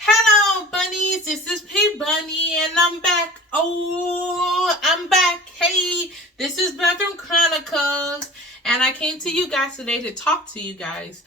Hello, bunnies. This is P Bunny, and I'm back. Oh, I'm back. Hey, this is Bathroom Chronicles, and I came to you guys today to talk to you guys.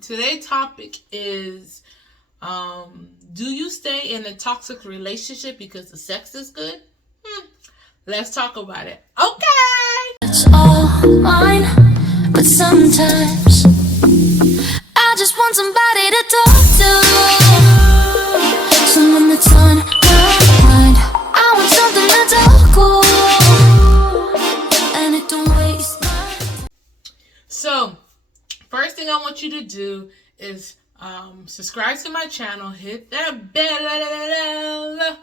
Today's topic is, do you stay in a toxic relationship because the sex is good? Let's talk about it. Okay. It's all mine, but sometimes I just want somebody to talk to, someone that's on my mind. I want something that's all cool, and it don't waste my time. So, first thing I want you to do is subscribe to my channel, hit that bell,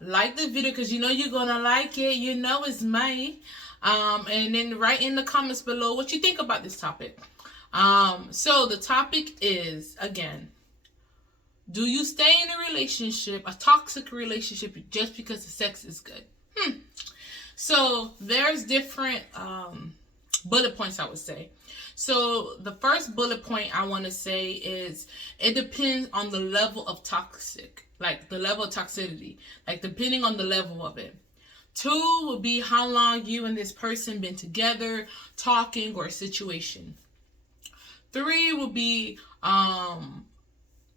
like the video because you know you're gonna like it, you know it's mine, and then write in the comments below what you think about this topic. So the topic is, again, do you stay in a relationship, a toxic relationship, just because the sex is good? So there's different bullet points, I would say. So the first bullet point I want to say is it depends on the level of toxic, like the level of toxicity, like depending on the level of it. 2 would be how long you and this person been together, talking, or a situation. 3 would be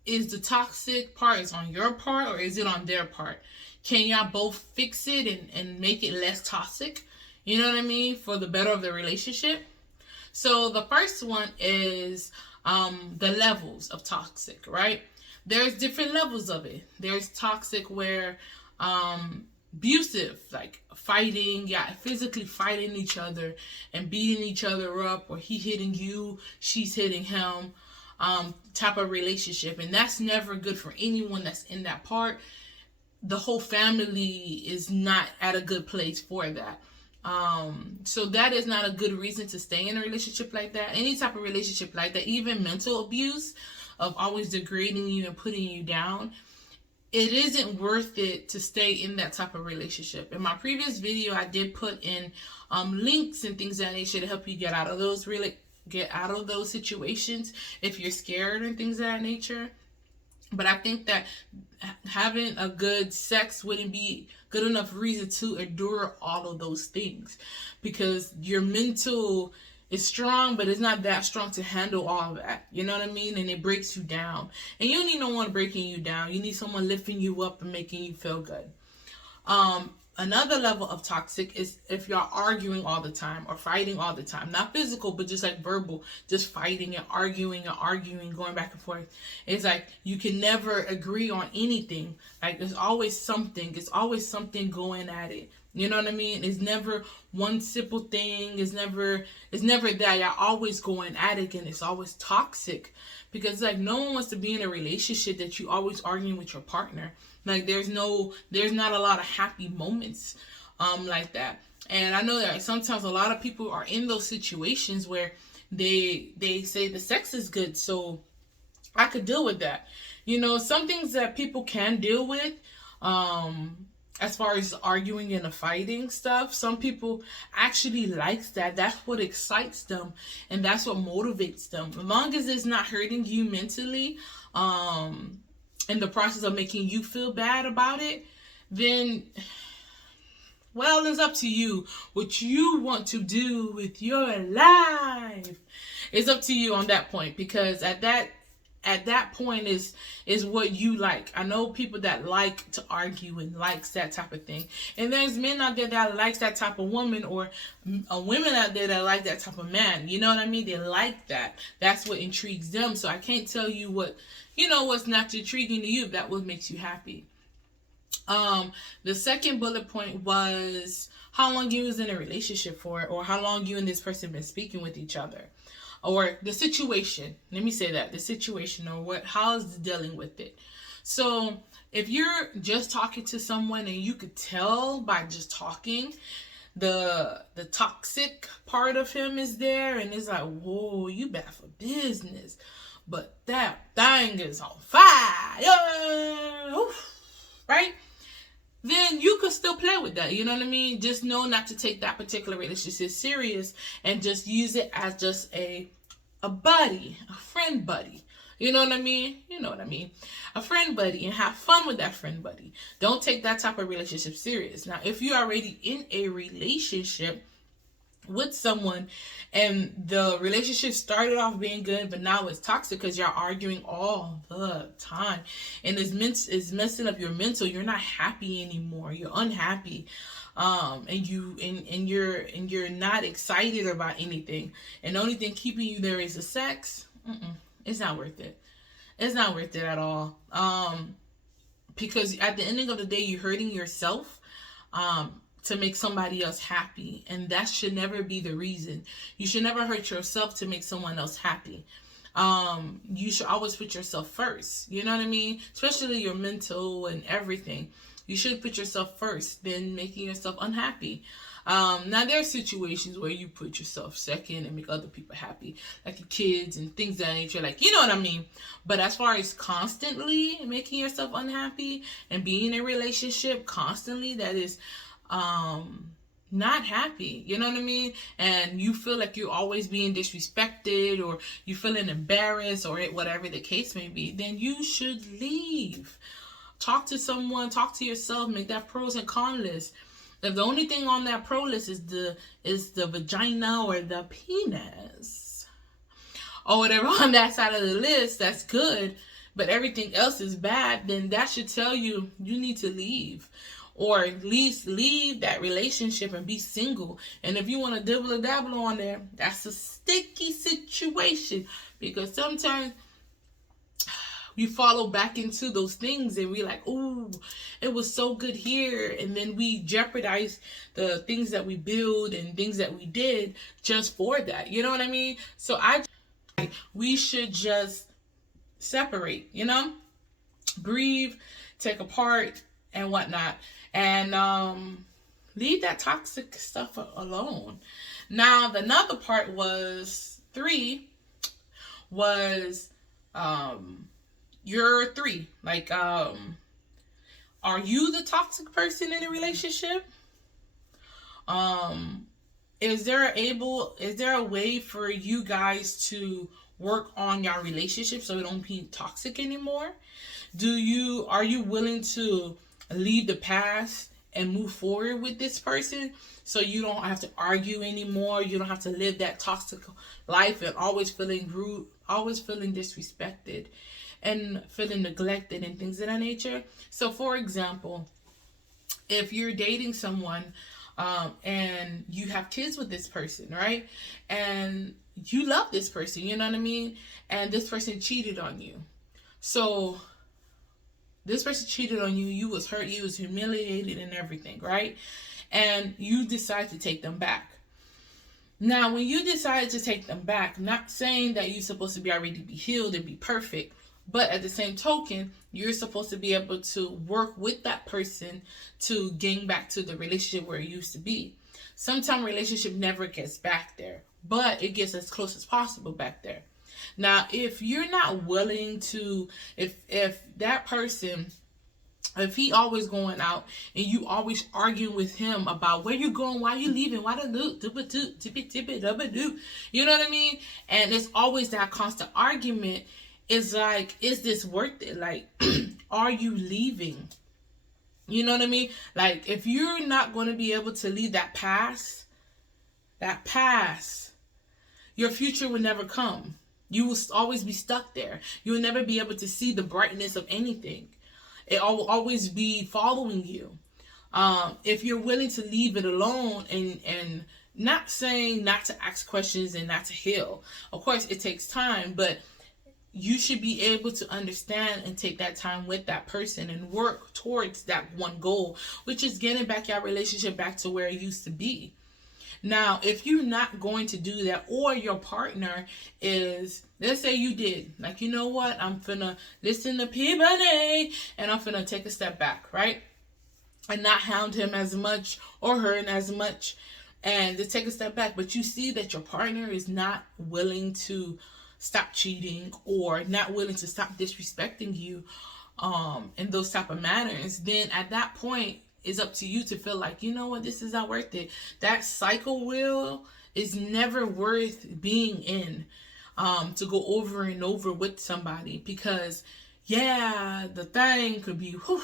is the toxic part is on your part or is it on their part? Can y'all both fix it and make it less toxic? You know what I mean? For the better of the relationship. So the first one is the levels of toxic, right? There's different levels of it. There's toxic where abusive, like fighting, physically fighting each other and beating each other up, or he hitting you, she's hitting him, type of relationship. And that's never good for anyone that's in that part. The whole family is not at a good place for that. So that is not a good reason to stay in a relationship like that. Any type of relationship like that, even mental abuse of always degrading you and putting you down, it isn't worth it to stay in that type of relationship. In my previous video, I did put in links and things of that nature to help you get out of those situations if you're scared and things of that nature. But I think that having a good sex wouldn't be good enough reason to endure all of those things, because your mental is strong, but it's not that strong to handle all of that. You know what I mean? And it breaks you down. And you don't need no one breaking you down. You need someone lifting you up and making you feel good. Another level of toxic is if you're arguing all the time or fighting all the time. Not physical, but just like verbal. Just fighting and arguing, going back and forth. It's like you can never agree on anything. Like there's always something. It's always something going at it. You know what I mean? It's never one simple thing. It's never that. You're always going at it, and it's always toxic. Because like no one wants to be in a relationship that you always arguing with your partner. Like there's not a lot of happy moments like that. And I know that sometimes a lot of people are in those situations where they say the sex is good, so I could deal with that. You know, some things that people can deal with, as far as arguing and the fighting stuff, some people actually likes that. That's what excites them, and that's what motivates them. As long as it's not hurting you mentally, in the process of making you feel bad about it, then, well, it's up to you what you want to do with your life. It's up to you on that point, because at that point is what you like. I know people that like to argue and likes that type of thing. And there's men out there that likes that type of woman, or women out there that like that type of man. You know what I mean? They like that. That's what intrigues them. So I can't tell you what's not intriguing to you if that what makes you happy. The second bullet point was how long you was in a relationship for, or how long you and this person been speaking with each other. Or the situation, let me say that, the situation, or how is dealing with it. So if you're just talking to someone and you could tell by just talking, the toxic part of him is there, and it's like, whoa, you bad for business, but that thing is on fire, right? Then you could still play with that, you know what I mean? Just know not to take that particular relationship serious and just use it as just a buddy, a friend buddy. You know what I mean? You know what I mean. A friend buddy, and have fun with that friend buddy. Don't take that type of relationship serious. Now, if you're already in a relationship with someone and the relationship started off being good, but now it's toxic because you're arguing all the time and it's messing up your mental. You're not happy anymore. You're unhappy. And you're not excited about anything. And the only thing keeping you there is the sex. It's not worth it. It's not worth it at all. Because at the ending of the day, you're hurting yourself. To make somebody else happy, and that should never be the reason. You should never hurt yourself to make someone else happy. You should always put yourself first. You know what I mean? Especially your mental and everything. You should put yourself first, then making yourself unhappy. Now there are situations where you put yourself second and make other people happy, like your kids and things of that nature, like, you know what I mean. But as far as constantly making yourself unhappy and being in a relationship constantly that is not happy, you know what I mean, and you feel like you're always being disrespected, or you feeling embarrassed, or whatever the case may be, then you should leave. Talk to someone, talk to yourself, make that pros and cons list. If the only thing on that pro list is the vagina or the penis or whatever on that side of the list, that's good, but everything else is bad, then that should tell you you need to leave. Or at least leave that relationship and be single. And if you want to dibble-dabble on there, that's a sticky situation. Because sometimes we follow back into those things and we're like, ooh, it was so good here. And then we jeopardize the things that we build and things that we did just for that. You know what I mean? So we should just separate, you know? Breathe, take apart, and whatnot. And leave that toxic stuff alone. Now, the another part was 3 was you're 3. Like, are you the toxic person in a relationship? Is there a way for you guys to work on your relationship so it don't be toxic anymore? Are you willing to leave the past and move forward with this person so you don't have to argue anymore? You don't have to live that toxic life and always feeling rude, always feeling disrespected and feeling neglected and things of that nature. So for example, if you're dating someone and you have kids with this person, right? And you love this person, you know what I mean? And this person cheated on you. So this person cheated on you, you was hurt, you was humiliated and everything, right? And you decide to take them back. Now, when you decide to take them back, not saying that you're supposed to be already be healed and be perfect, but at the same token, you're supposed to be able to work with that person to gain back to the relationship where it used to be. Sometimes relationship never gets back there, but it gets as close as possible back there. Now, if you're not willing to, if that person, if he always going out and you always arguing with him about where you going, why you leaving, why the do, you know what I mean? And it's always that constant argument. It's like, is this worth it? Like, are you leaving? You know what I mean? Like, if you're not going to be able to leave that past, your future will never come. You will always be stuck there. You will never be able to see the brightness of anything. It will always be following you. If you're willing to leave it alone and not saying not to ask questions and not to heal. Of course, it takes time, but you should be able to understand and take that time with that person and work towards that one goal, which is getting back your relationship back to where it used to be. Now, if you're not going to do that, or your partner is, let's say you did, like, you know what, I'm finna listen to Peabody and I'm finna take a step back, right? And not hound him as much or her as much, and just take a step back. But you see that your partner is not willing to stop cheating or not willing to stop disrespecting you in those type of manners, then at that point, it's up to you to feel like, you know what, this is not worth it. That cycle wheel is never worth being in. to go over and over with somebody, because yeah, the thing could be whew,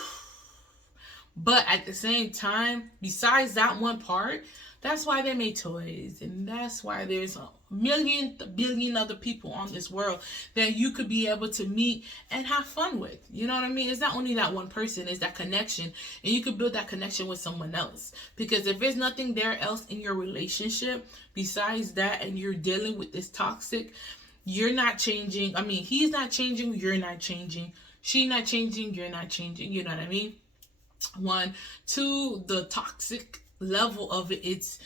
but at the same time, besides that one part, that's why they made toys, and that's why there's a billion other people on this world that you could be able to meet and have fun with. You know what I mean? It's not only that one person, it's that connection, and you could build that connection with someone else. Because if there's nothing there else in your relationship besides that, and you're dealing with this toxic, you're not changing. I mean, he's not changing, you're not changing. She's not changing, you're not changing. You know what I mean? 1, 2, the toxic level of it's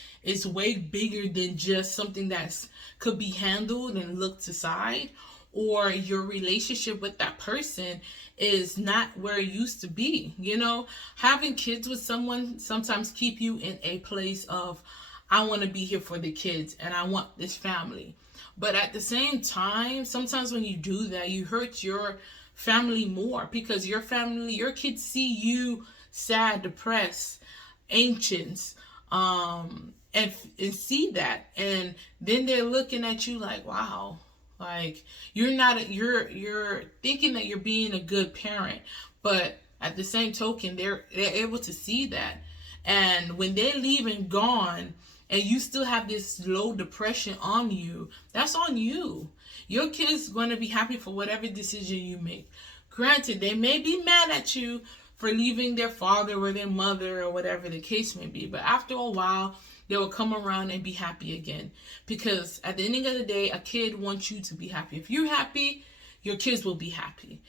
way bigger than just something that's could be handled and looked aside, or your relationship with that person is not where it used to be. You know, having kids with someone sometimes keep you in a place of, I want to be here for the kids and I want this family. But at the same time, sometimes when you do that, you hurt your family more, because your kids see you sad, depressed, anxious, and see that, and then they're looking at you like, wow, like you're thinking that you're being a good parent, but at the same token, they're able to see that, and when they leave and gone, and you still have this low depression on you, that's on you. Your kids going to be happy for whatever decision you make. Granted, they may be mad at you for leaving their father or their mother or whatever the case may be. But after a while, they will come around and be happy again. Because at the end of the day, a kid wants you to be happy. If you're happy, your kids will be happy.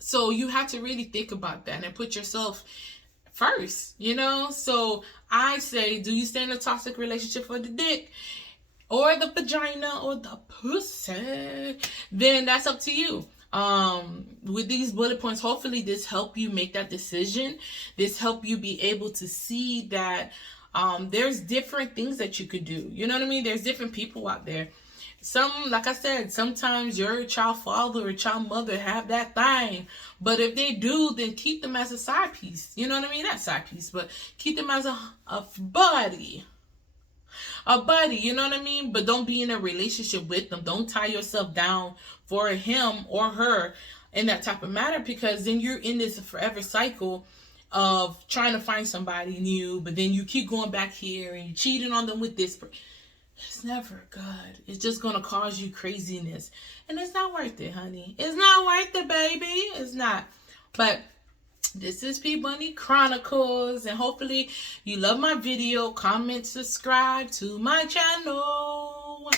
So you have to really think about that and put yourself first, you know? So I say, do you stay in a toxic relationship for the dick or the vagina or the pussy? Then that's up to you. With these bullet points, hopefully this help you make that decision. This help you be able to see that there's different things that you could do. You know what I mean? There's different people out there. Some, like I said, sometimes your child father or child mother have that thing. But if they do, then keep them as a side piece. You know what I mean? Not side piece, but keep them as a buddy. A buddy, you know what I mean? But don't be in a relationship with them. Don't tie yourself down for him or her in that type of matter, because then you're in this forever cycle of trying to find somebody new, but then you keep going back here and you're cheating on them with this. It's never good. It's just going to cause you craziness. And it's not worth it, honey. It's not worth it, baby. It's not. But this is P Bunny Chronicles, and hopefully you love my video. Comment, subscribe to my channel.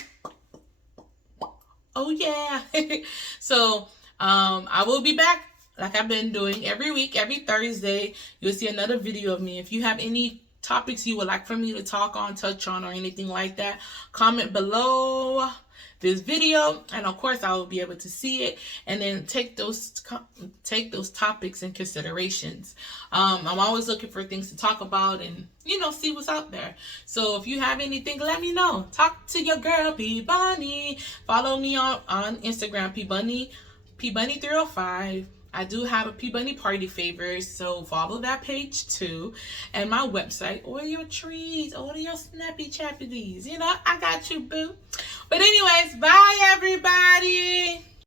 Oh yeah. So I will be back like I've been doing every week, every Thursday. You'll see another video of me. If you have any topics you would like for me to talk on, touch on, or anything like that, comment below this video, and of course I will be able to see it and then take those topics in considerations. I'm always looking for things to talk about and, you know, see what's out there. So if you have anything, let me know. Talk to your girl P Bunny. Follow me on Instagram, P Bunny 305. I do have a P Bunny party favors, so follow that page too. And my website, order your trees, order your snappy chappies. You know, I got you, boo. But anyways, bye everybody.